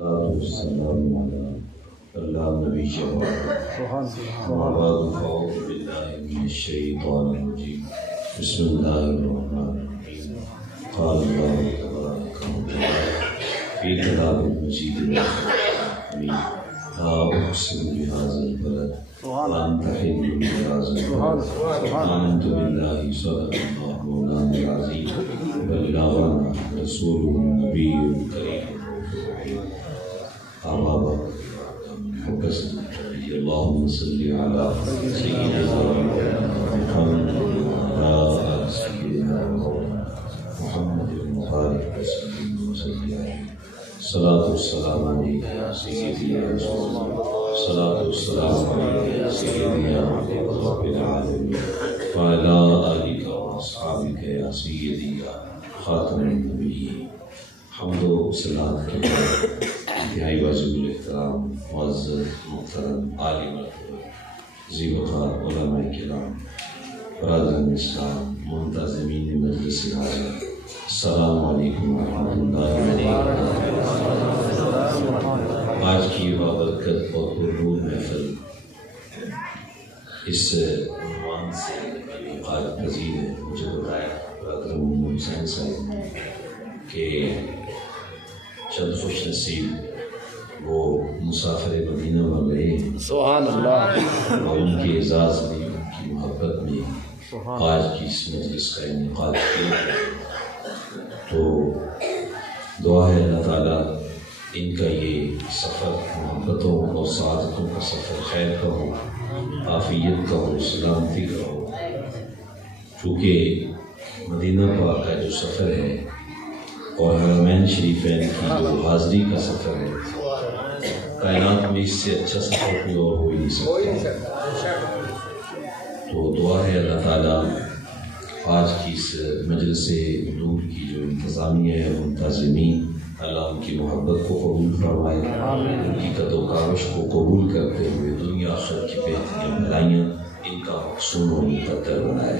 والسلام على الله نبي وبعد فأعوذ بالله من الشيطان الرجيم بسم الله الرحمن الرحيم قال الله تبارك وتعالى في كتاب المجيد لا أقسم بهذا البلد وأنت حل بهذا البلد آمنت بالله صدق الله مولانا العظيم بلغنا رسوله النبي الكريم أبابا اللهم صل على سيدنا محمد وعلى سيدنا محمد المبارك وسلم صلاة والسلام عليك يا سيدي يا رسول الله صلاة والسلام عليك يا سيدي يا رب العالمين وعلى آلك وأصحابك يا سيدي يا خاتم النبيين حمد و صلاة کے انتہائی واجب الاحترام معزز محترم عالم ذی وقار علماء کرام برادران اسلام منتظمین مجلس حاضر السلام علیکم ورحمۃ اللہ وبرکاتہ۔ آج کی بابرکت اور پرنور محفل اس عنوان سے انعقاد پذیر ہے۔ مجھے بتایا برادر محمد حسین صاحب کہ چند خوش نصیب وہ مسافر مدینہ میں گئے سبحان اللہ اور ان کی اعزاز میں ان کی محبت میں آج کی اس مجلس کا انعقاد کیا۔ تو دعا ہے اللہ تعالیٰ ان کا یہ سفر محبتوں اور سعادتوں کا سفر خیر کا ہو، عافیت کا ہو، سلامتی کا ہو، چونکہ مدینہ پاک کا جو سفر ہے اور حرمین شریفین کی جو حاضری کا سفر ہے، کائنات میں اس سے اچھا سفر کوئی اور ہو ہی نہیں سکتا۔ تو دعا ہے اللہ تعالیٰ آج کی اس مجلس نور کی جو انتظامیہ ہے منتظمین، اللہ ان کی محبت کو قبول فرمائے، ان کی قد و کاوش کو قبول کرتے ہوئے دنیا آخرت کی بہترین بھلائیاں ان کا مقصود و مقدر بنائے۔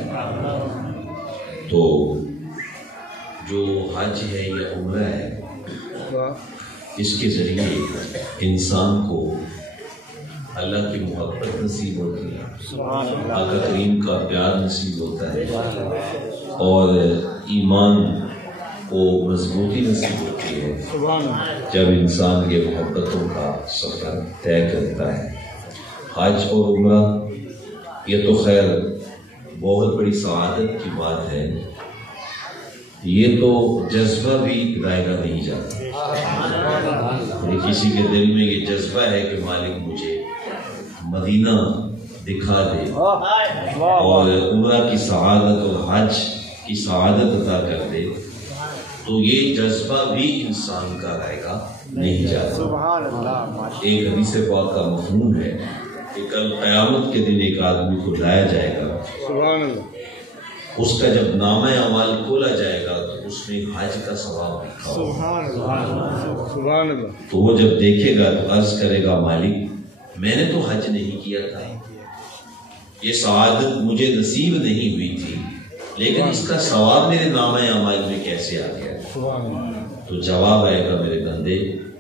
تو جو حج ہے یا عمرہ ہے، اس کے ذریعے انسان کو اللہ کی محبت نصیب ہوتی ہے، آقا کریم کا پیار نصیب ہوتا ہے اور ایمان کو مضبوطی نصیب ہوتی ہے جب انسان یہ محبتوں کا سفر طے کرتا ہے۔ حج اور عمرہ یہ تو خیر بہت بڑی سعادت کی بات ہے، یہ تو جذبہ بھی گائے گا نہیں جاتا۔ کسی کے دل میں یہ جذبہ ہے کہ مالک مجھے مدینہ دکھا دے اور عمرہ کی سعادت اور حج کی سعادت عطا کر دے، تو یہ جذبہ بھی انسان کا رہے گا نہیں جاتا۔ ایک حدیث پاک کا مفہوم ہے کہ کل قیامت کے دن ایک آدمی کو لایا جائے گا، اس کا جب نامہ اعمال کھولا جائے گا تو اس میں حج کا ثواب لکھا ہوگا۔ تو وہ جب دیکھے گا تو عرض کرے گا مالک میں نے تو حج نہیں کیا تھا، یہ سعادت مجھے نصیب نہیں ہوئی تھی، لیکن اس کا ثواب میرے نامہ اعمال میں کیسے آ گیا؟ تو جواب آئے گا میرے بندے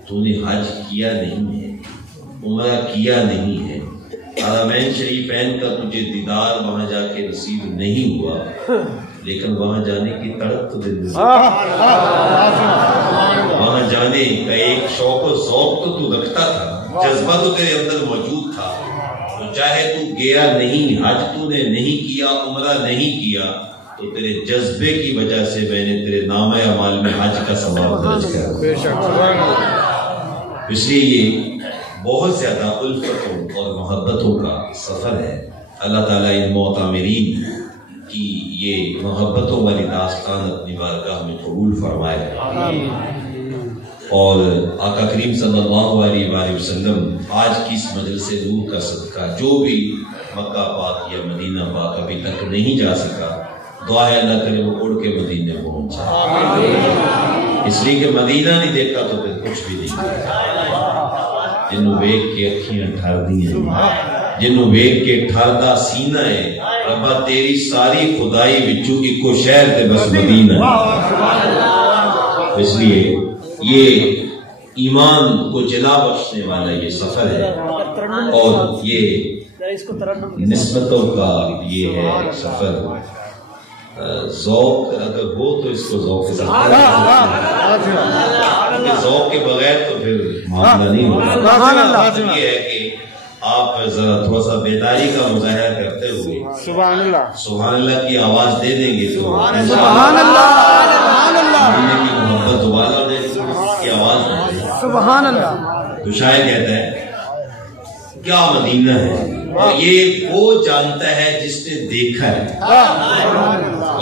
تو نے حج کیا نہیں ہے، عمرہ کیا نہیں ہے، حرمین شریفین کا تجھے دیدار وہاں جا کے نصیب نہیں ہوا، لیکن وہاں جانے کی تڑپ تو دل میں، وہاں جانے کا ایک شوق و ذوق تو رکھتا تھا، جذبہ تو تیرے اندر موجود تھا، تو چاہے تو گیا نہیں، حج تو نے نہیں کیا، عمرہ نہیں کیا، تو تیرے جذبے کی وجہ سے میں نے تیرے نامہ اعمال میں حج کا ثواب درج کیا۔ اس لیے یہ بہت زیادہ الفتوں اور محبتوں کا سفر ہے۔ اللہ تعالیٰ ان معتمرین کی یہ محبتوں والی داستان اپنی بارگاہ میں قبول فرمائے اور آقا کریم صلی اللہ علیہ وآلہ وسلم آج کی اس مجلس نور کا صدقہ جو بھی مکہ پاک یا مدینہ پاک ابھی تک نہیں جا سکا، دعا ہے اللہ کرے وہ اڑ کے مدینہ پہنچ جائے، اس لیے کہ مدینہ نہیں دیکھا تو پھر کچھ بھی نہیں دیکھا۔ جنہوں ویک کے اکھیاں ٹھار دی ہیں، جنہوں ویک کے ٹھار دا سینہ ہے، ربا تیری ساری خدائی وچو ایکو شہر تے بس مدینہ ہے۔ اس لیے یہ ایمان کو جلا بخشنے والا یہ سفر ہے، اور یہ نسبتوں کا یہ ہے سفر۔ ذوق اگر ہو تو اس کو ذوق سے ذوق کے بغیر تو پھر معاملہ نہیں ہوگا۔ یہ ہے کہ آپ ذرا تھوڑا سا بیداری کا مظاہرہ کرتے ہوئے سبحان اللہ کی آواز دے دیں گے تو سبحان اللہ کی محبت دوبارہ دے کی آواز سبحان اللہ۔ تو شاعر کہتا ہے کیا مدینہ ہے، اور یہ وہ جانتا ہے جس نے دیکھا ہے،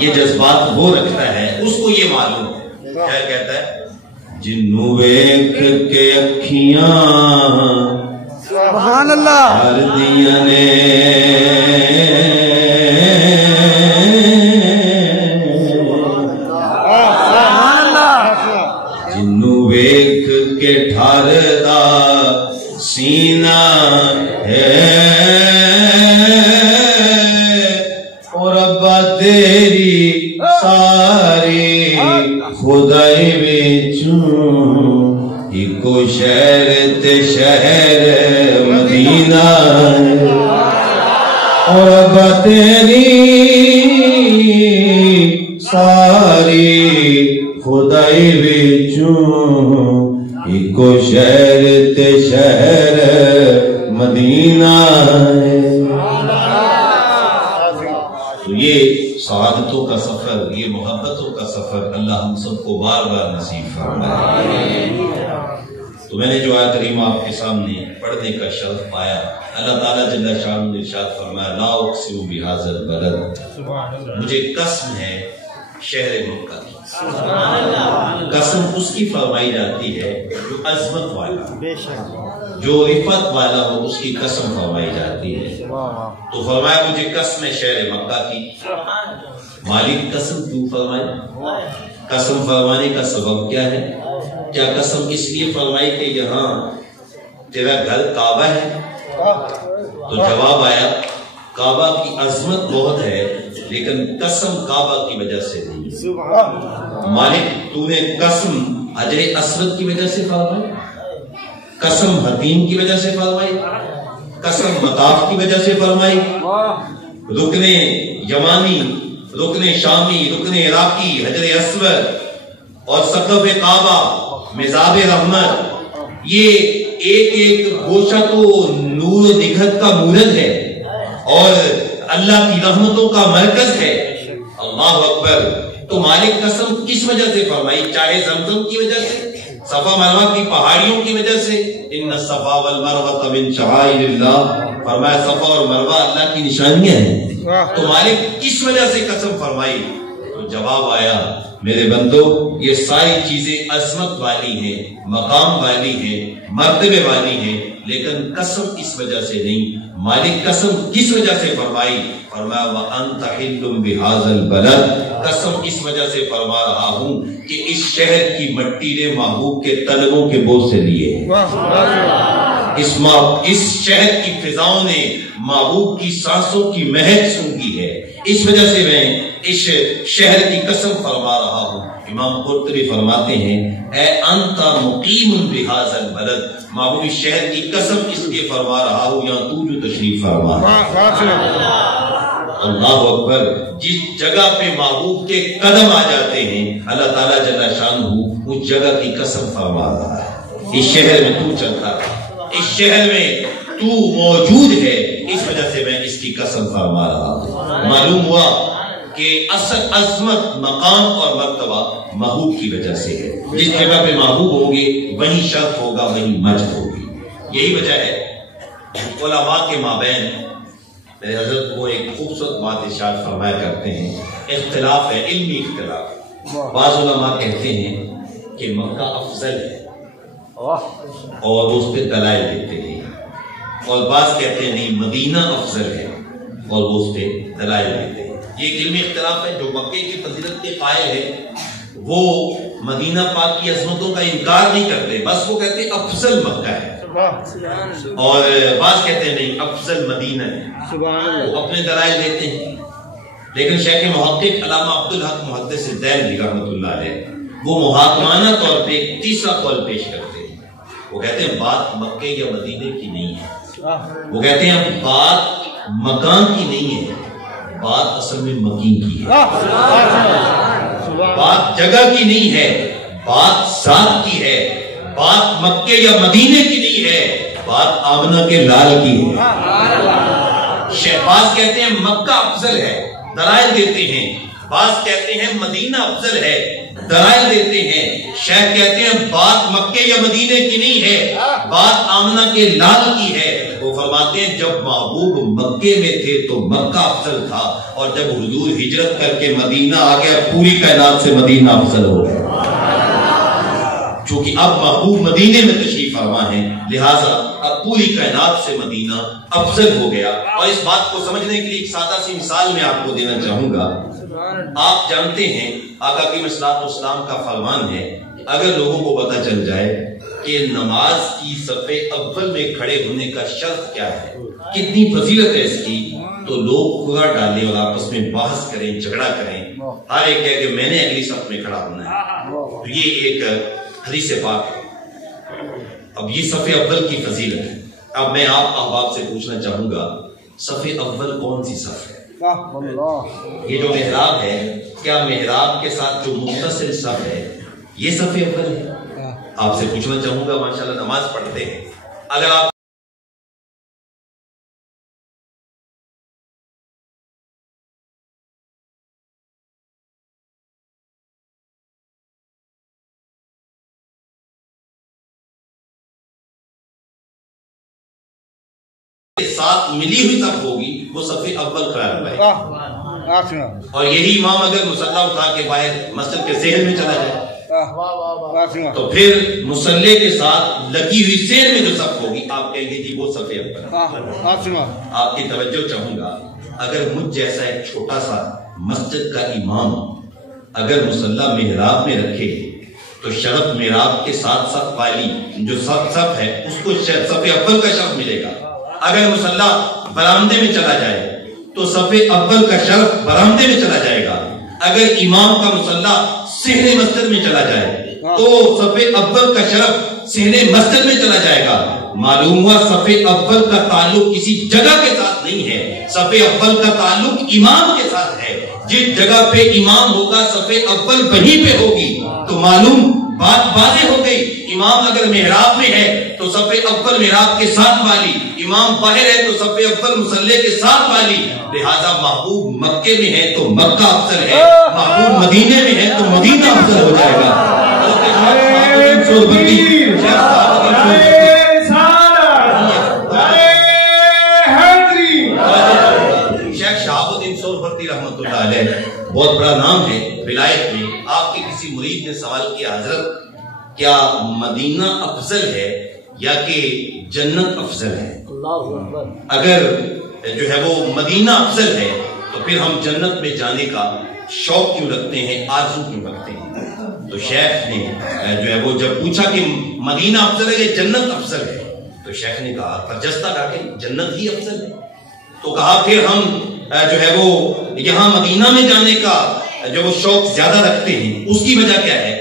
یہ جذبات وہ رکھتا ہے، اس کو یہ معلوم ہے۔ کیا کہتا ہے؟ جنوں ویکھ کے اکھیاں سبحان اللہ ہر دیاں نے سبحان اللہ، جنوں ویکھ کے ٹھار دا سینہ ہے، اور ابا تیری ساری خدائی وچوں ایکو شہر تے شہر مدینہ ہے، اور ابا تیری ساری خدائی وچوں ایکو شہر تے شہر مدینہ ہے۔ تو یہ سعادتوں کا سفر، یہ محبتوں کا سفر اللہ ہم سب کو بار بار نصیب فرمائے۔ تو میں نے جو آیت کریمہ آپ کے سامنے پڑھنے کا شرف پایا، اللہ تعالیٰ جل شانہ نے ارشاد فرمایا لا اقسم بہذا البلد، مجھے قسم ہے شہر مکہ کی۔ قسم اس کی فرمائی جاتی ہے جو عظمت والا، جو عفت والا ہو، اس کی قسم فرمائی جاتی ہے۔ تو فرمایا مجھے قسم ہے شہر مکہ کی۔ مالک قسم کیوں فرمائی؟ قسم فرمانے کا سبب کیا ہے؟ کیا قسم اس لیے فرمائی کہ یہاں تیرا گھر کعبہ ہے؟ تو جواب آیا کعبہ کی عظمت بہت ہے، لیکن قسم کعبہ کی وجہ سے نہیں۔ مالک تو نے قسم حجر اسود کی وجہ سے فرمائی، قسم حتیم کی وجہ سے فرمائی، قسم مطاف کی وجہ سے فرمائی، رکن یمانی، رکن شامی، رکن عراقی، حجر اسود اور سقف کعبہ، مزاب رحمت، یہ ایک ایک گوشہ تو نور و نکھت کا مورد ہے اور اللہ کی رحمتوں کا مرکز ہے۔ اللہ اکبر۔ تو مالک قسم کس وجہ سے فرمائی؟ چاہے زمزم کی وجہ سے، صفا مروہ کی پہاڑیوں کی وجہ سے، ان الصفا والمروہ من شعائر اللہ، فرمایا صفا اور مروہ اللہ کی نشانیاں ہیں۔ تو مالک کس وجہ سے قسم فرمائی؟ تو جواب آیا میرے بندو یہ ساری چیزیں عظمت والی ہیں، مقام والی ہیں، مرتبے والی ہیں، لیکن قسم اس وجہ سے نہیں۔ مالک قسم کس وجہ سے فرمائی؟ فرمایا وَأَنْتَ حِلٌّ بِهَذَا الْبَلَدِ، قسم اس وجہ سے فرما رہا ہوں کہ اس شہر کی مٹی نے محبوب کے طلبوں کے بوجھ سے لیے ہیں، اس شہر کی فضاؤں نے محبوب کی سانسوں کی مہک سونگھی ہے، اس وجہ سے میں اس شہر کی قسم فرما رہا ہوں۔ امام قرطبی فرماتے ہیں اے انت مقیم بہذا البلد، محبوب شہر کی قسم اس لیے فرما رہا ہوں یہاں تو جو تشریف فرما ہے۔ اللہ اکبر۔ جس جگہ پہ محبوب کے قدم آ جاتے ہیں اللہ تعالیٰ جل شانہ اس جگہ کی قسم فرما رہا ہے۔ اس شہر میں تو چلتا ہے، اس شہر میں تو موجود ہے، اس وجہ سے میں اس کی قسم فرما رہا ہوں۔ معلوم ہوا کہ اصل عظمت، مقام اور مرتبہ محبوب کی وجہ سے ہے۔ جس جگہ پہ محبوب ہوں گے وہیں شرف ہوگا، وہیں مجد ہوگی۔ یہی وجہ ہے علماء کے مابین میرے حضرت وہ ایک خوبصورت بات ارشاد فرمایا کرتے ہیں، اختلاف ہے، علمی اختلاف۔ بعض علماء کہتے ہیں کہ مکہ افضل ہے اور اس پہ دلائل دیتے ہیں، اور بعض کہتے ہیں نہیں مدینہ افضل ہے اور وہ اس پہ دلائل دیتے ہیں۔ یہ ایک علمی اختلاف ہے۔ جو مکے کی فضیلت کے قائل ہے وہ مدینہ پاک کی عظمتوں کا انکار نہیں کرتے، بس وہ کہتے ہیں افضل مکہ ہے، اور بعض کہتے ہیں نہیں افضل مدینہ ہے، وہ اپنے دلائل دیتے ہیں۔ لیکن شیخ محقق علامہ عبدالحق محدث دہلوی رحمۃ اللہ علیہ وہ محاکمانہ طور پہ ایک تیسرا قول پیش کرتے ہیں۔ وہ کہتے ہیں بات مکے یا مدینے کی نہیں ہے، وہ کہتے ہیں بات مکان کی نہیں ہے، بات اصل میں مکین کی ہے، بات جگہ کی نہیں ہے، بات ذات کی ہے، بات مکے یا مدینے کی نہیں ہے، بات آمنہ کے لال کی ہے۔ شہباز کہتے ہیں مکہ افضل ہے، دلائل دیتے ہیں، بعض کہتے ہیں مدینہ افضل ہے، دلائل دیتے ہیں، شیخ کہتے ہیں بات مکے یا مدینے کی نہیں ہے، بات آمنہ کے لال کی ہے۔ وہ فرماتے ہیں جب محبوب مکے میں تھے تو مکہ افضل تھا، اور جب حضور ہجرت کر کے مدینہ آ گیا پوری کائنات سے مدینہ افضل ہو گیا۔ چونکہ اب محبوب مدینے میں تشریف فرما ہے، لہٰذا اب پوری کائنات سے مدینہ افضل ہو گیا۔ اور اس بات کو سمجھنے کے لیے ایک سادہ سی مثال میں آپ کو دینا چاہوں گا۔ آپ جانتے ہیں آقا کریم صلی اللہ علیہ وسلم کا فرمان ہے، اگر لوگوں کو پتہ چل جائے کہ نماز کی صف اول میں کھڑے ہونے کا شرط کیا ہے، کتنی فضیلت ہے اس کی، تو لوگ کوڑا ڈالیں اور آپس میں بحث کریں، جھگڑا کریں، ہر ایک کہے کہ میں نے اگلی صف میں کھڑا ہونا ہے۔ تو یہ ایک حدیث پاک ہے۔ اب یہ صف اول کی فضیلت ہے۔ اب میں آپ احباب سے پوچھنا چاہوں گا، صف اول کون سی صف ہے؟ یہ جو محراب ہے، کیا محراب کے ساتھ جو متصل صف ہے یہ صف اول ہے؟ آپ سے پوچھنا چاہوں گا، ماشاءاللہ نماز پڑھتے ہیں، اگر آپ ساتھ ملی ہوئی صف ہوگی وہ صف اول قرار پائے، اور یہی امام اگر مصلی اٹھا کے باہر مسجد کے صحن میں چلا جائے تو پھر مصلی کے ساتھ لگی ہوئی صحن میں جو صف ہوگی آپ کہیں گے جی وہ صف اول۔ آپ کی توجہ چاہوں گا، اگر مجھ جیسا ایک چھوٹا سا مسجد کا امام اگر مصلی محراب میں رکھے تو شرف محراب کے ساتھ صف والی جو صف ہے اس کو صف اول کا شرف ملے گا۔ اگر مصلی برآمدے میں چلا جائے تو صف اول کا شرف برآمدے میں چلا جائے گا۔ اگر امام کا مصلی صحن مسجد میں چلا جائے تو صف اول کا شرف صحن مسجد میں چلا جائے گا۔ معلوم ہوا صف اول کا تعلق کسی جگہ کے ساتھ نہیں ہے، صف اول کا تعلق امام کے ساتھ ہے۔ جس جگہ پہ امام ہوگا صف اول وہیں پہ ہوگی۔ تو معلوم بات واضح ہو گئی، امام اگر محراب میں ہے تو صف اول محراب کے ساتھ والی، امام باہر ہے تو صف اول مصلی کے ساتھ والی۔ لہذا محبوب مکے میں ہے تو مکہ افضل ہے، محبوب مدینے میں ہے تو مدینہ افضل ہو جائے گا۔ شیخ شہاب الدین سہروردی رحمۃ اللہ علیہ بہت بڑا نام ہے ولایت میں۔ آپ کے کسی مرید نے سوال کیا، حضرت کیا مدینہ افضل ہے یا کہ جنت افضل ہے؟ اگر جو ہے وہ مدینہ افضل ہے تو پھر ہم جنت میں جانے کا شوق کیوں رکھتے ہیں، آرزو کیوں رکھتے ہیں؟ تو شیخ نے جو ہے وہ جب پوچھا کہ مدینہ افضل ہے یا جنت افضل ہے تو شیخ نے کہا برجستہ کہا کہ جنت ہی افضل ہے۔ تو کہا پھر ہم جو ہے وہ یہاں مدینہ میں جانے کا جو وہ شوق زیادہ رکھتے ہیں، اس کی وجہ کیا ہے؟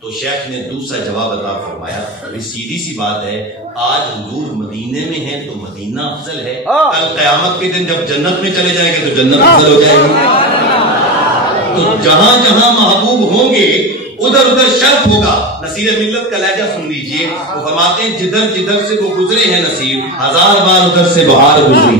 تو شیخ نے دوسرا جواب عطا فرمایا، سیدھی سی بات ہے، آج حضور مدینے میں ہیں تو مدینہ افضل ہے، کل قیامت کے دن جب جنت میں چلے جائیں گے تو جنت افضل ہو جائے گی۔ تو جہاں جہاں محبوب ہوں گے ادھر ادھر شرف ہوگا۔ نصیر ملت کا لہجہ سن لیجئے، وہ فرماتے ہیں جدھر جدھر سے وہ گزرے ہیں نصیر، ہزار بار ادھر سے بہار گزری۔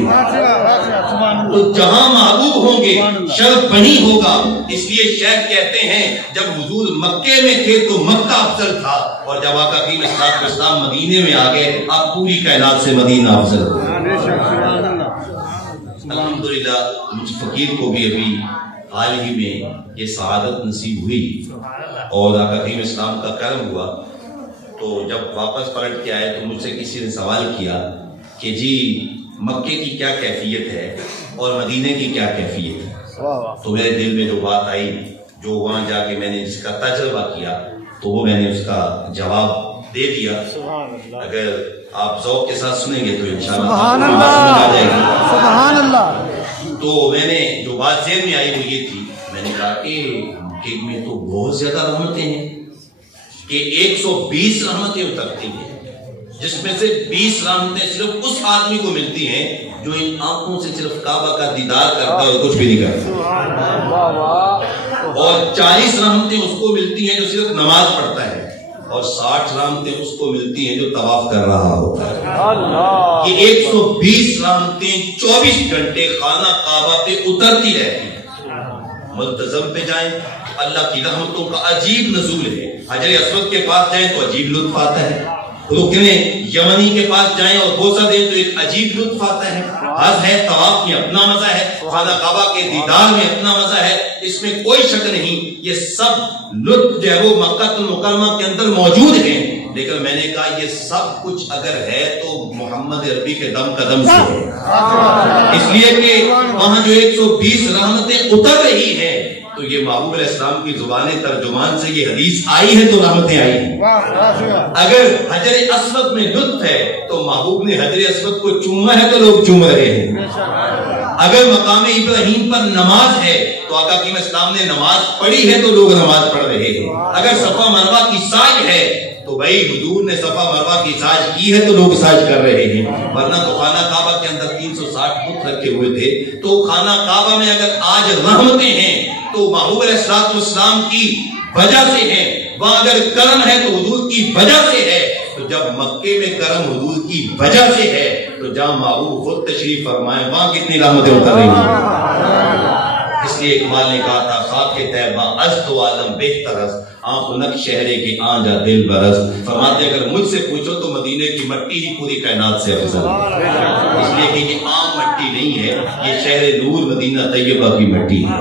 تو جہاں محبوب ہوں گے شرف وہیں ہوگا۔ اس لیے شیخ کہتے ہیں جب حضور مکے میں تھے تو مکہ افضل تھا، اور جب آقا کریم صلی اللہ علیہ وسلم مدینے میں آ گئے اب پوری کائنات سے مدینہ افضل ہو۔ الحمدللہ مجھ فقیر کو بھی ابھی حال ہی میں یہ سعادت نصیب ہوئی اور آقا کریم اسلام کا کرم ہوا۔ تو جب واپس پلٹ کے آئے تو مجھ سے کسی نے سوال کیا کہ جی مکے کی کیا کیفیت ہے اور مدینے کی کیا کیفیت ہے؟ تو میرے دل میں جو بات آئی، جو وہاں جا کے میں نے جس کا تجربہ کیا تو وہ میں نے اس کا جواب دے دیا۔ اگر آپ ذوق کے ساتھ سنیں گے تو انشاءاللہ آ جائے گی۔ سبحان اللہ۔ تو میں نے جو بات ذہن میں آئی وہ یہ تھی، میں نے کہا کہ مکے میں تو بہت زیادہ رحمتیں ہیں کہ 120 رحمتیں اترتی ہیں، جس میں سے 20 رحمتیں صرف اس آدمی کو ملتی ہیں جو ان آنکھوں سے صرف کعبہ کا دیدار کرتا ہے اور کچھ بھی نہیں کرتا، اور 40 رحمتیں اس کو ملتی ہیں جو صرف نماز پڑھتا ہے، اور 60 رحمتیں اس کو ملتی ہیں جو طواف کر رہا ہوتا ہے۔ یہ 120 رحمتیں 24 گھنٹے خانہ کعبہ پہ اترتی رہتی ہیں۔ ملتزم پہ جائیں تو اللہ کی رحمتوں کا عجیب نزول ہے، حجر اسود کے پاس جائیں تو عجیب لطف آتا ہے، رکن یمنی کے پاس جائیں اور بوسہ دیں تو ایک عجیب لطف آتا ہے، حج ہے، طواف میں اپنا مزہ ہے، خانہ کعبہ کے دیدار میں اپنا مزہ ہے، اس میں کوئی شک نہیں، یہ سب لطف جو ہے وہ مکہ المکرمہ کے اندر موجود ہیں، لیکن میں نے کہا یہ سب کچھ اگر ہے تو محمد عربی کے دم قدم سے ہے، اس لیے کہ وہاں جو 120 رحمتیں اتر رہی ہیں تو یہ محبوب علیہ السلام کی زبان ترجمان سے یہ حدیث آئی ہے تو رحمتیں آئی ہیں۔ اگر حجر اسود میں لطف ہے تو محبوب نے حجر اسود کو چوما ہے تو لوگ چوم رہے ہیں، اگر مقام ابراہیم پر نماز ہے تو آقا کریم اسلام نے نماز پڑھی ہے تو لوگ نماز پڑھ رہے ہیں، اگر صفا مروہ کی سعی ہے تو بھائی حضور نے صفا مروہ کی سعی کی ہے تو لوگ سعی کر رہے ہیں، ورنہ تو خانہ کعبہ کے اندر 360 بت رکھے ہوئے تھے، تو خانہ کعبہ میں اگر آج رحمتیں ہیں تو محبوب علیہ السلام کی وجہ سے ہے، وہاں اگر کرم ہے تو حضور کی وجہ سے ہے، تو جب مکے میں کرم حضور کی وجہ سے ہے تو جہاں محبوب خود تشریف فرمائے وہاں کتنی رحمتیں اتر رہی ہیں۔ اس لیے اقبال نے کہا تھا خاک طیبہ از تو عالم بہترس، آنکھ نک شہرے کے آن جا دل برس، فرماتے اگر مجھ سے پوچھو تو مدینے کی مٹی ہی پوری کائنات سے افضل ہے، اس لیے کہ یہ عام مٹی نہیں ہے، یہ شہر نور مدینہ طیبہ کی مٹی ہے۔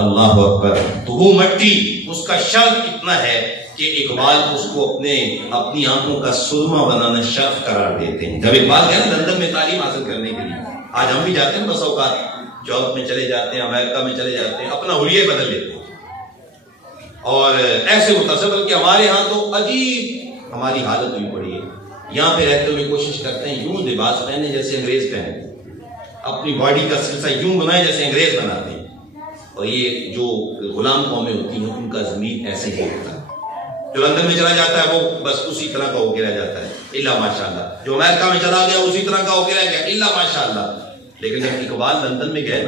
اللہ اکبر۔ تو وہ مٹی اس کا شرف اتنا ہے کہ اقبال اس کو اپنی آنکھوں کا سرما بنانا شرف قرار دیتے ہیں۔ جب اقبال گیا لندن میں تعلیم حاصل کرنے کے لیے، آج ہم بھی جاتے ہیں بس اوقات جاب میں چلے جاتے ہیں، امریکہ میں چلے جاتے ہیں، اپنا حلیہ بدل لیتے ہیں اور ایسے متصور بلکہ ہمارے ہاں تو عجیب ہماری حالت ہوئی پڑی ہے، یہاں پہ رہتے ہوئے کوشش کرتے ہیں یوں لباس پہنے جیسے انگریز پہنے، اپنی باڈی کا سلسلہ یوں بنائے جیسے انگریز بناتے ہیں، اور یہ جو غلام قومیں ہوتی ہیں ان کا ضمیر ایسے ہی ہوتا ہے، جو لندن میں چلا جاتا ہے وہ بس اسی طرح کا ہو کے رہ جاتا ہے الا ماشاءاللہ، جو امریکہ میں چلا گیا اسی طرح کا ہو کے رہ گیا الا ماشاءاللہ۔ لیکن جب اقبال لندن میں گئے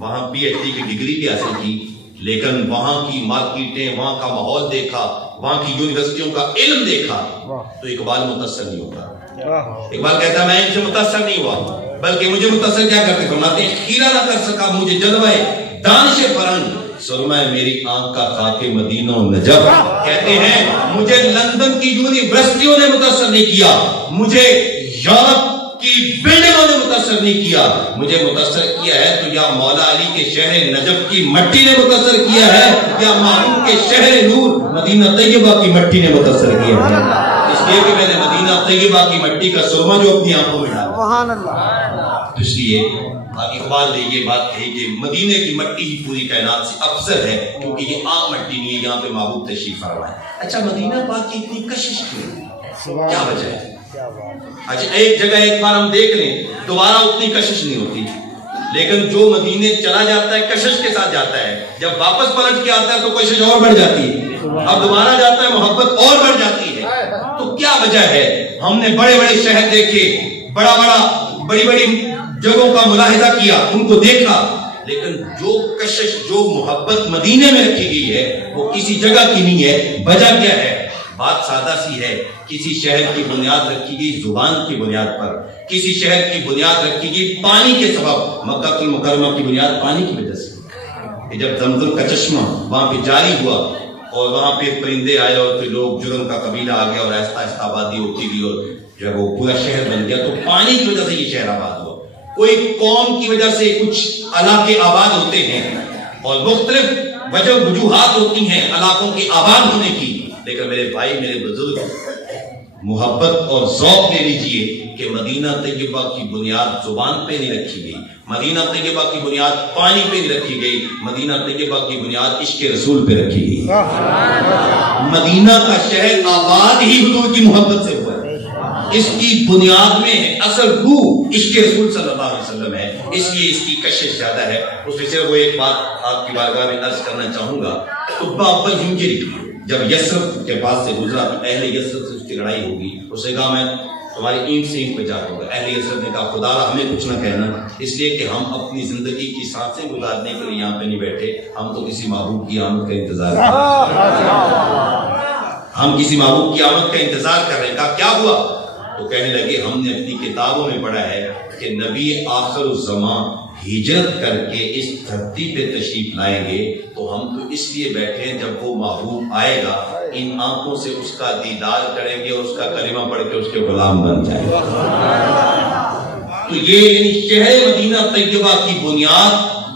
وہاں PhD کی ڈگری بھی حاصل کی، لیکن وہاں کی مارکیٹیں، وہاں کا ماحول دیکھا، وہاں کی یونیورسٹیوں کا علم دیکھا تو اقبال متاثر نہیں ہوتا۔ اقبال کہتا ہے میں ان سے متاثر نہیں ہوا بلکہ مجھے متاثر کیا کرتے، فرماتے ہیں خیرہ نہ کر سکا مجھے جلوہ دانش فرنگ، سرمہ میری آنکھ کا خاک مدینہ و نجف، کہتے ہیں مجھے لندن کی یونیورسٹیوں نے متاثر نہیں کیا، مجھے یورپ کی بلڈنگوں نے متاثر نہیں کیا، مجھے متاثر کیا ہے تو یا مولا علی کے شہر نجف کی مٹی نے متاثر کیا ہے یا محبوب کے شہر نور مدینہ طیبہ کی مٹی نے متاثر کیا ہے، اس لیے کہ میں نے مدینہ طیبہ کی مٹی کا سرما جو اپنی آنکھوں میں ڈالا، سبحان اللہ۔ اس لیے اقبال نے یہ بات کہی کہ مدینے کی مٹی ہی پوری کائنات سے افضل ہے کیونکہ یہ عام مٹی نہیں ہے، یہاں پہ محبوب تشریف فرما ہے۔ اچھا مدینہ پاک کی اتنی کشش کیوں، کیا وجہ ہے؟ اچھا ایک جگہ ایک بار ہم دیکھ لیں دوبارہ اتنی کشش نہیں ہوتی، لیکن جو مدینے چلا جاتا ہے کشش کے ساتھ جاتا ہے، جب واپس پلٹ کے آتا ہے تو کشش اور بڑھ جاتی ہے، اب دوبارہ جاتا ہے محبت اور بڑھ جاتی ہے۔ تو کیا وجہ ہے؟ ہم نے بڑے بڑے شہر دیکھے، بڑی بڑی جگہوں کا ملاحظہ کیا، ان کو دیکھا، لیکن جو کشش جو محبت مدینے میں رکھی گئی ہے وہ کسی جگہ کی نہیں ہے۔ وجہ کیا ہے؟ بات سادہ سی ہے، کسی شہر کی بنیاد رکھی گئی زبان کی بنیاد پر، کسی شہر کی بنیاد رکھی گئی پانی کے سبب، مکہ المکرمہ کی بنیاد پانی کی وجہ سے، جب زمزم کا چشمہ وہاں پہ جاری ہوا اور وہاں پہ پرندے آئے اور پھر لوگ جرم کا قبیلہ آ گیا اور آہستہ آہستہ آبادی ہوتی گئی اور جب وہ پورا شہر بن گیا تو پانی کی وجہ سے یہ شہر آباد ہوا۔ کوئی قوم کی وجہ سے کچھ علاقے آباد ہوتے ہیں اور مختلف وجوہات ہوتی ہیں علاقوں کے آباد ہونے کی، لیکن میرے بھائی میرے بزرگ محبت اور ذوق لے لیجئے کہ مدینہ طیبہ کی بنیاد زبان پہ نہیں رکھی گئی، مدینہ طیبہ کی بنیاد پانی پہ نہیں رکھی گئی، مدینہ طیبہ کی بنیاد عشق رسول پہ رکھی گئی۔ مدینہ کا شہر آباد ہی حضور کی محبت سے ہوا ہے، اس کی بنیاد میں اصل روح عشق رسول صلی اللہ علیہ وسلم ہے، اس لیے اس کی کشش زیادہ ہے۔ اس سے وہ ایک بات آپ کی بارگاہ میں عرض کرنا چاہوں گا، قطب اول ہجری جب یسرب کے پاس سے گزرا تو اہل یسرب سے اس کی لڑائی ہوگی. اس نے کہا میں تمہاری اینٹ سے اینٹ پہ جا دوں گا. اہل یسرب نے کہا خدا ہمیں کچھ نہ کہنا، اس لیے کہ ہم اپنی زندگی کی سانسیں گزارنے کے لیے یہاں پہ نہیں بیٹھے، ہم تو کسی محبوب کی آمد کا انتظار کر رہے ہیں. ہم کسی محبوب کی آمد کا انتظار کر رہے ہیں. کہا کیا ہوا؟ تو کہنے لگے ہم نے اپنی کتابوں میں پڑھا ہے کہ نبی آخر الزمان ہجرت کر کے اس دھرتی پہ تشریف لائیں گے، تو ہم تو اس لیے بیٹھے ہیں جب وہ محبوب آئے گا ان آنکھوں سے اس کا دیدار کریں گے اور اس کا کلمہ پڑھ کے اس کے غلام بن جائیں گے. تو یہ شہر مدینہ طیبہ کی بنیاد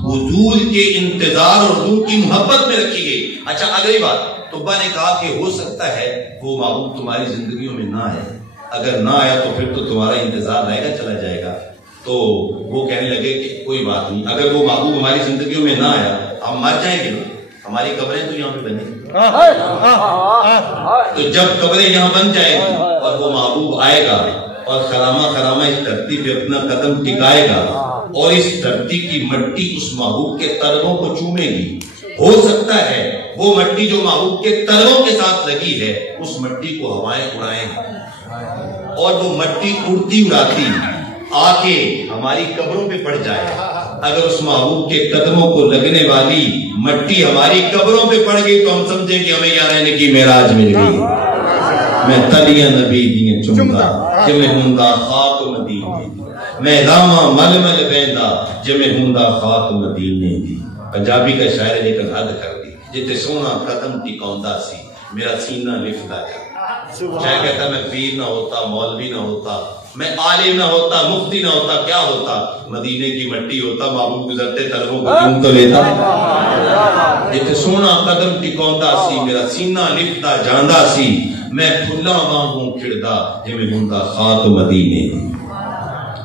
حضور کے انتظار اور حضور کی محبت میں رکھی گئی. اچھا اگلی بات، طبا نے کہا کہ ہو سکتا ہے وہ محبوب تمہاری زندگیوں میں نہ آئے، اگر نہ آیا تو پھر تو تمہارا انتظار رہے گا، چلا جائے گا. تو وہ کہنے لگے کہ کوئی بات نہیں، اگر وہ محبوب ہماری زندگیوں میں نہ آیا ہم مر جائیں گے، ہماری قبریں تو یہاں پہ بنیں گی. تو جب قبریں یہاں بن جائیں گی اور وہ محبوب آئے گا اور خرامہ خرامہ اس دھرتی پہ اپنا قدم ٹکائے گا اور اس دھرتی کی مٹی اس محبوب کے تلووں کو چومے گی، ہو سکتا ہے وہ مٹی جو محبوب کے تلووں کے ساتھ لگی ہے اس مٹی کو ہوائیں اڑائیں اور وہ مٹی اڑتی اڑاتی آ کے ہماری قبروں پہ پڑ جائے. اگر اس محبوب کے قدموں کو لگنے والی مٹی ہماری قبروں پہ پڑ گئی تو ہم سمجھیں کہ ہمیں یہاں رہنے کی معراج مل گئی. میں تلیاں نبی دیے چمگا جمیں ہوندا خاک مدینے دی، میں راما مل مل بیندا جمیں ہوندا خاک مدینے دی. پنجابی کا شاعر نے ایک حد کر دی، جتے سونا قدم ٹکاؤندا سی میرا سینہ لفتا کر. شاعر کہتا میں پیر نہ ہوتا، مولوی نہ ہوتا، میں عالم نہ ہوتا، مفتی نہ ہوتا، کیا ہوتا؟ مدینے کی مٹی ہوتا، محبوب گزرتے تلووں کو چوم تو لیتا. جتے سونا قدم ٹکاؤندا سی میرا سینہ لفتا جاندا سی، میں پھلاں وانگوں کھڑدا جویں ہوندا خاک مدینے دی.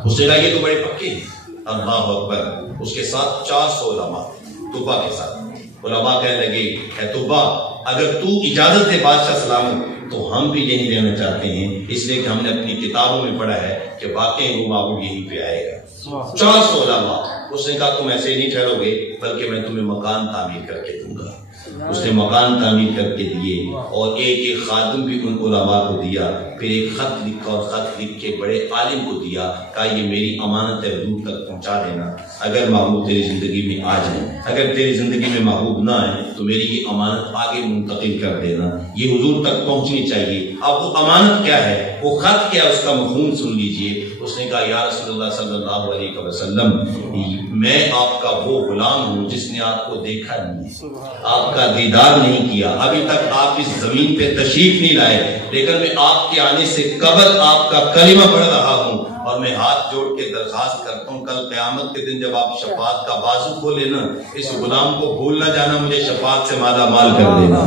اس نے کہا یہ تو بڑے پکے ہیں. اللہ اکبر. اس کے ساتھ 400 علماء طبا کے ساتھ. علماء کہنے لگے اے طبا اگر تو اجازت دے بادشاہ سلامت تو ہم بھی یہی لینا چاہتے ہیں، اس لیے کہ ہم نے اپنی کتابوں میں پڑھا ہے کہ واقعی وہ محبوب یہیں پہ آئے گا. 400 علماء. اس نے کہا تم ایسے نہیں ٹھہرو گے بلکہ میں تمہیں مکان تعمیر کر کے دوں گا. اس نے مکان تعمیر کر کے دیے اور ایک ایک خادم بھی ان علماء کو دیا. پھر ایک خط لکھا اور خط لکھ کے بڑے عالم کو دیا، کہا یہ میری امانت ہے حضور تک پہنچا دینا. اگر محبوب تیری زندگی میں آ جائیں، اگر تیری زندگی میں محبوب نہ آئے تو میری یہ امانت آگے منتقل کر دینا، یہ حضور تک پہنچنی چاہیے. اب وہ امانت کیا ہے، وہ خط کیا، اس کا مفہوم سن لیجئے. اس نے کہا یا رسول اللہ صلی اللہ علیہ وسلم میں آپ کا وہ غلام ہوں جس نے آپ کو دیکھا نہیں، آپ کا دیدار نہیں کیا، ابھی تک آپ اس زمین پہ تشریف نہیں لائے، لیکن میں آپ کے آنے سے قبل آپ کا کلمہ پڑھ رہا ہوں اور میں ہاتھ جوڑ کے درخواست کرتا ہوں کل قیامت کے دن جب آپ شفاعت کا بازو کھولے نا، اس غلام کو بھول نہ جانا، مجھے شفاعت سے مالا مال کر دینا.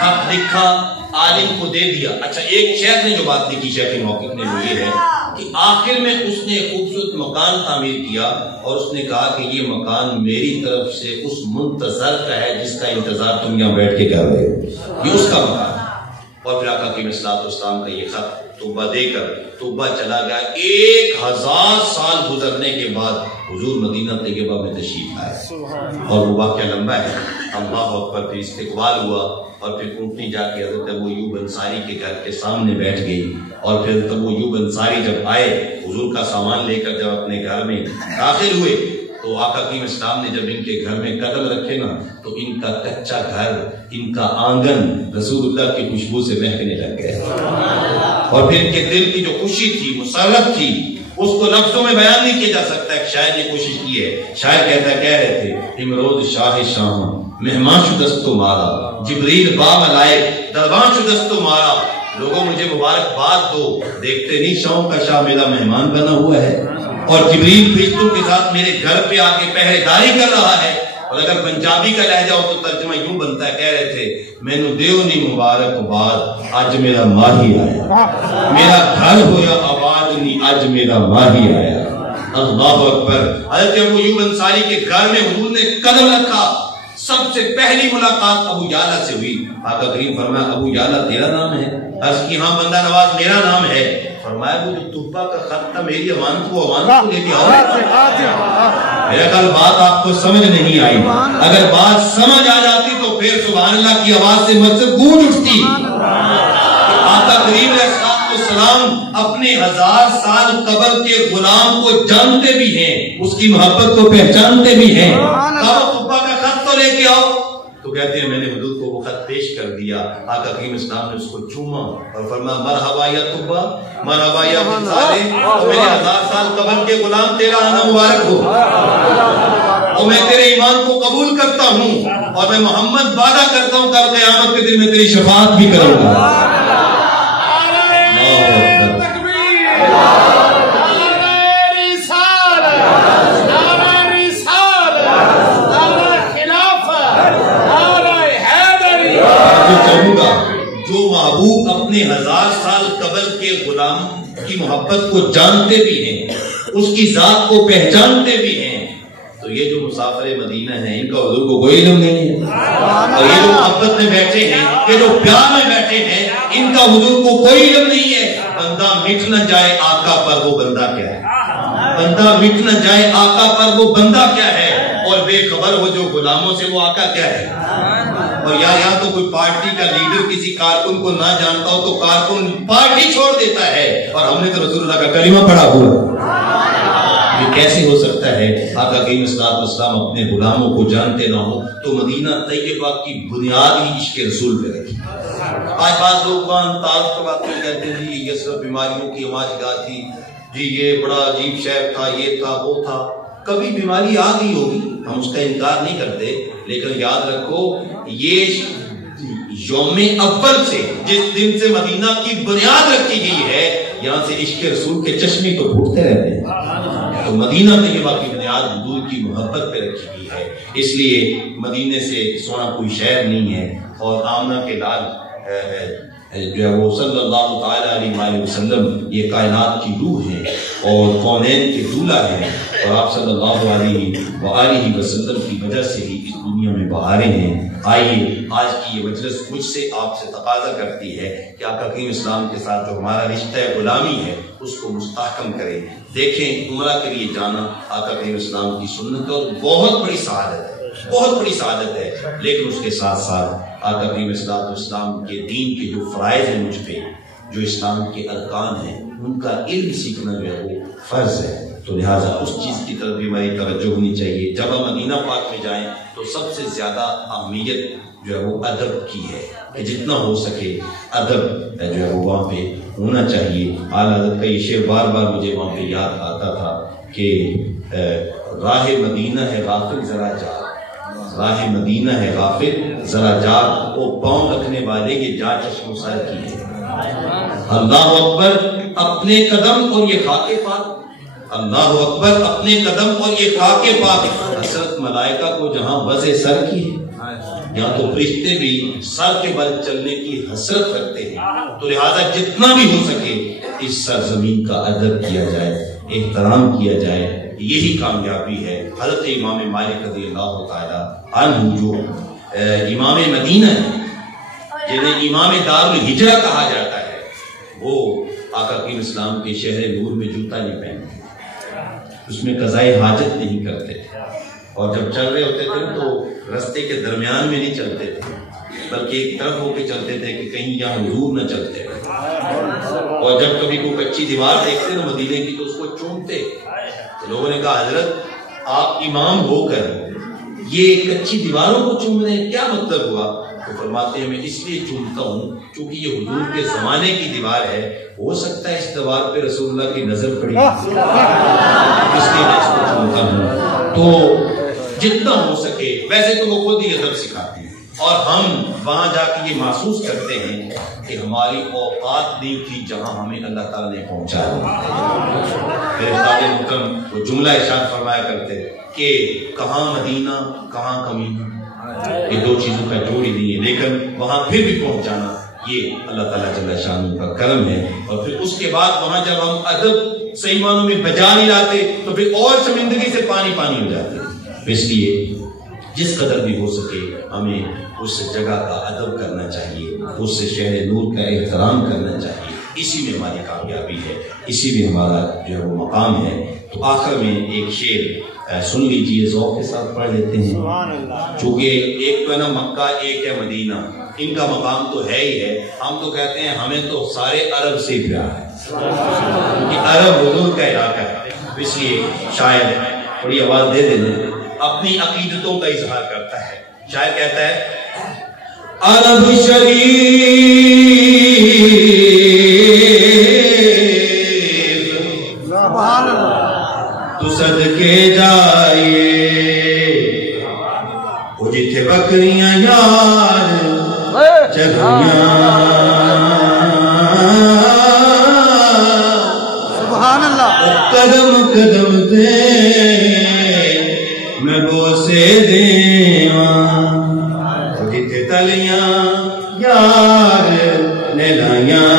خط لکھا، عالم کو دے دیا. اچھا ایک شیخ نے جو بات لکھی، شیخ موقف نے، وہ یہ ہے کہ آخر میں اس نے خوبصورت مکان تعمیر کیا اور اس نے کہا کہ یہ مکان میری طرف سے اس منتظر کا ہے جس کا انتظار تم یہاں بیٹھ کے کر رہے ہو، یہ اس کا مکان. اور پھر آقا کی صلاۃ والسلام کا یہ خط طبا دے کر طبا چلا گیا. 1000 سال گزرنے کے بعد حضور مدینہ طیبہ میں تشریف آئے اور وہ واقعہ لمبا ہے. اللہ اکبر. پھر استقبال ہوا اور پھر اونٹنی جا کے حضرت ابو ایوب انصاری کے گھر کے سامنے بیٹھ گئی اور پھر ابو ایوب انصاری جب آئے حضور کا سامان لے کر جب اپنے گھر میں داخل ہوئے تو آقا کریم اسلام نے جب ان کے گھر میں قدم رکھے نا تو ان کا کچا گھر، ان کا آنگن رسول اللہ کی خوشبو سے مہکنے لگ گیا. اور پھر ان کے دل کی جو خوشی تھی، مسرت تھی، اس کو لفظوں میں بیان نہیں کیا جا سکتا. ایک شاعر نے کوشش کی ہے، شاعر کہتا ہے کہہ رہے تھے امروز شاہ شام مہمان شدست و مارا، جبریل باب لائے دربان شدست و مارا. لوگوں مجھے مبارکباد دو، دیکھتے نہیں شام کا شاہ میرا مہمان بنا ہوا ہے اور جبریل فرشتوں کے ساتھ میرے گھر پہ آ کے پہرے داری کر رہا ہے. اور اگر پنجابی کا لہجہ ہو تو ترجمہ یوں بنتا ہے، کہہ رہے تھے مینو دیو نہیں مبارکباد آج میرا ماہی آیا، میرا گھر ہویا آباد نہیں آج میرا ماہی آیا. اللہ اکبر. حضرت ابو ایوب انصاری کے گھر میں حضور نے قدم رکھا. سب سے پہلی ملاقات ابو یعلا سے ہوئی. آقا کریم فرمایا ابو یعلا تیرا نام ہے؟ عرض کی ہاں بندہ نواز میرا نام ہے. فرمایا وہ جو طبہ کا خط تھا میری امانت کو لے کے آؤ. میرا خیال بات آپ کو سمجھ نہیں آئی. اگر بات سمجھ آ جاتی تو پھر سبحان اللہ کی آواز سے مسجد گونج اٹھتی. آقا کریم علیہ السلام اپنے 1000 سال قبل کے غلام کو جانتے بھی ہیں, اس کی محبت کو پہچانتے بھی ہیں. طبہ کا خط تو لے کے آؤ. تو کہتے ہیں میں نے حضور کو وہ خط پیش کر دیا. آقا کریم اسلام نے اس کو چوما اور فرمایا مرحبا یا طبہ, مرحبا یا بن صالح, تو میرے 1000 سال قبل کے غلام تیرا آنا مبارک ہو. تو میں تیرے ایمان کو قبول کرتا ہوں اور میں محمد وعدہ کرتا ہوں کل قیامت کے دن میں تیری شفاعت بھی کروں گا. جو محبوب اپنے 1000 سال قبل کے غلام کی محبت کو جانتے بھی ہیں, اس کی ذات کو پہچانتے بھی ہیں, تو یہ جو مسافر مدینہ ہیں ان کا حضور کو کوئی علم نہیں ہے. اور یہ جو محبت میں بیٹھے ہیں, یہ جو پیار میں بیٹھے ہیں, ان کا حضور کو کوئی علم نہیں ہے. بندہ مٹ نہ جائے آقا پر وہ بندہ کیا ہے, بندہ مٹ نہ جائے آقا پر وہ بندہ کیا ہے, اور بے خبر ہو جو غلاموں سے وہ آقا کیا ہے. اور یہاں تو کوئی پارٹی کا لیڈر کسی کارکن کو نہ جانتا ہو تو کارکن پارٹی چھوڑ دیتا ہے, اور ہم نے تو رسول اللہ کا کلمہ پڑھا ہوا. یہ کیسے ہو سکتا ہے؟ آقا کریم اسلام اپنے غلاموں کو جانتے نہ ہو. تو مدینہ طیبہ کی بنیاد ہی عشق رسول پہ رکھی. آج بعض لوگ تعارف کے بات میں کہتے ہیں جی یہ صرف بیماریوں کی علاج گاہ تھی, جی یہ بڑا عجیب شہر تھا, یہ تھا وہ تھا. کبھی بیماری آ گئی ہوگی, ہم اس کا انکار نہیں کرتے, لیکن یاد رکھو یہ یوم اول سے جس دن سے مدینہ کی بنیاد رکھی گئی ہے, یہاں سے عشق رسول کے چشمے تو پھوٹتے رہتے ہیں. تو مدینہ طیبہ کی بنیاد حضور کی محبت پہ رکھی گئی ہے. اس لیے مدینے سے سونا کوئی شہر نہیں ہے. اور آمنہ کے لال جو ہے وہ صلی اللہ تعالیٰ علیہ وسلم یہ کائنات کی روح ہے اور کونین کے دولہ ہیں, اور آپ صلی اللہ علیہ وآلہ وسلم کی وجہ سے ہی اس دنیا میں بہاریں ہیں. آئیے آج کی یہ مجلس مجھ سے آپ سے تقاضا کرتی ہے کہ آقا کریم اسلام کے ساتھ جو ہمارا رشتہ غلامی ہے اس کو مستحکم کریں. دیکھیں عمرہ کے لیے جانا آقا کریم اسلام کی سنت اور بہت بڑی سعادت ہے, بہت بڑی سعادت ہے. لیکن اس کے ساتھ ساتھ آقا کریم اسلام کے دین کے جو فرائض ہیں مجھ پہ, جو اسلام کے ارکان ہیں, ان کا علم سیکھنا جو ہے وہ فرض ہے. تو لہٰذا اس چیز کی طرف بھی ہماری توجہ ہونی چاہیے. جب ہم مدینہ پاک میں جائیں تو سب سے زیادہ اہمیت جو ہے وہ ادب کی ہے کہ جتنا ہو سکے ادب جو ہے وہ وہاں پہ ہونا چاہیے. اعلیٰ حضرت کا یہ شعر بار بار مجھے وہاں پہ یاد آتا تھا کہ راہ مدینہ ہے غافل ذرا جا, راہ مدینہ ہے غافل ذرا جا, وہ پاؤں رکھنے والے یہ جا چشم سر کی ہے. اللہ اکبر اپنے قدم اور یہ خاک پاک, اللہ اکبر اپنے قدم اور یہ خاک پاک. حسرت ملائکہ کو جہاں وضع سر کی ہے, یہاں تو فرشتے بھی سر کے بل چلنے کی حسرت رکھتے ہیں. تو لہذا جتنا بھی ہو سکے اس سرزمین کا ادب کیا جائے, احترام کیا جائے, یہی کامیابی ہے. حضرت امام مالک رضی اللہ تعالی عنہ جو امام مدینہ ہے, جنہیں امام دار الہجرہ کہا جاتا ہے, وہ آقا کریم اسلام کے شہر نور میں جوتا نہیں پہنتے, اس میں قضائے حاجت نہیں کرتے, اور جب چل رہے ہوتے تھے تو رستے کے درمیان میں نہیں چلتے تھے, بلکہ ایک طرف ہو کے چلتے تھے کہ کہیں یہاں حضور نہ چلتے. اور جب کبھی کوئی کچی دیوار دیکھتے نا مدینے کی تو اس کو چومتے. تو لوگوں نے کہا حضرت آپ امام ہو کر یہ کچی دیواروں کو چوم رہے ہیں, کیا مطلب ہوا؟ تو فرماتے ہیں میں اس لیے چومتا ہوں کیونکہ یہ حضور کے زمانے کی دیوار ہے, ہو سکتا ہے اس دیوار پہ رسول اللہ کی نظر پڑی, اس لیے میں اس کو چومتا ہوں. تو جتنا ہو سکے, ویسے تو وہ خود ہی ادب سکھاتے ہیں, اور ہم وہاں جا کے یہ محسوس کرتے ہیں کہ ہماری اوقات نہیں تھی جہاں ہمیں اللہ تعالیٰ نے پہنچایا. پھر استاد محترم وہ جملہ ارشاد فرمایا کرتے کہ کہاں مدینہ کہاں کمینہ, یہ دو چیزوں کا جوڑ ہی نہیں ہے, لیکن وہاں پھر بھی پہنچ جانا یہ اللہ تعالیٰ جل شانہ کا کرم ہے. اور پھر اس کے بعد وہاں جب ہم ادب صحیح معنوں میں بجا نہیں لاتے تو پھر اور شرمندگی سے پانی پانی ہو جاتے. اس لیے جس قدر بھی ہو سکے ہمیں اس جگہ کا ادب کرنا چاہیے, اس سے شہر نور کا احترام کرنا چاہیے. اسی میں ہماری کامیابی ہے، اسی میں ہمارا جو ہے وہ مقام ہے۔ تو آخر میں ایک شعر سن لیجئے، ذوق کے ساتھ پڑھ لیتے ہیں، چونکہ ایک تو ہے نا مکہ، ایک ہے مدینہ، ان کا مقام تو ہے ہی ہے۔ ہم تو کہتے ہیں ہمیں تو سارے عرب سے پیار ہے، کہ عرب حضور کا علاقہ ہے، اس لیے شاعر تھوڑی آواز دے دینا، اپنی عقیدتوں کا اظہار کرتا ہے۔ شاعر کہتا ہے عرب شریف تو صدقے جائیے، وہ جتھے بکریاں یار چلیاں، سبحان اللہ، قدم قدم دے میں بوسے دیواں، وہ جتھے تلیاں یار نے لائیاں۔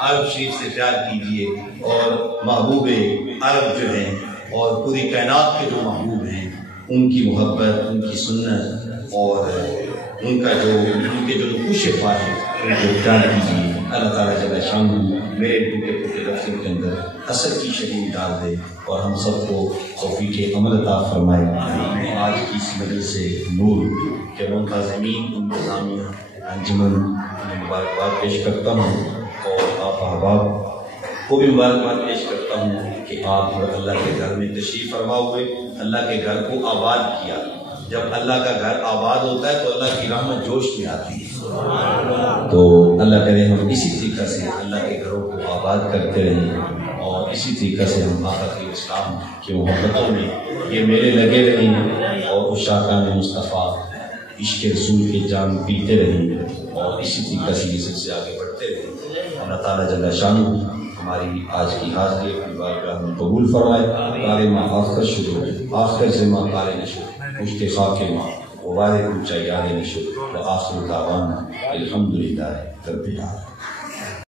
عرب شریف سے پیار کیجئے، اور محبوب عرب جو ہیں اور پوری کائنات کے جو محبوب ہیں ان کی محبت، ان کی سنت اور ان کے جو نقوش پا ہے ان کو پیار کیجیے۔ اللہ تعالیٰ جل شانہ میرے ٹوٹے پھوٹے لفظوں کے اندر اثر کی شبیہ ڈال دے اور ہم سب کو توفیق عمل عطا فرمائے۔ آج کی اس مجلس نور کے منتظمین انتظامیہ انجمن میں مبارکباد پیش کرتا ہوں، اور آپ احباب کو بھی مبارکباد پیش کرتا ہوں کہ آپ اللہ کے گھر میں تشریف فرما ہوئے، اللہ کے گھر کو آباد کیا۔ جب اللہ کا گھر آباد ہوتا ہے تو اللہ کی رحمت جوش میں آتی ہے۔ تو اللہ کرے ہم اسی طریقہ سے اللہ کے گھروں کو آباد کرتے رہیں، اور اسی طریقہ سے ہم آقا اسلام کی محبتوں میں یہ میلے لگے رہیں، اور عشاقان مصطفیٰ عشق رسول کے جام پیتے رہیں، اور اسی طریقہ سے یہ سلسلے آگے بڑھتے رہیں۔ اللہ تعالیٰ جل شانہ ہماری آج کی حاضری اپنی بارگاہ میں قبول فرمائے۔ قال ما آخر شروع آخر سے ما قال نشو مشت خاک ماں وبارک اونچا یاد نشو وآخر دعوانا الحمدللہ رب العالمین۔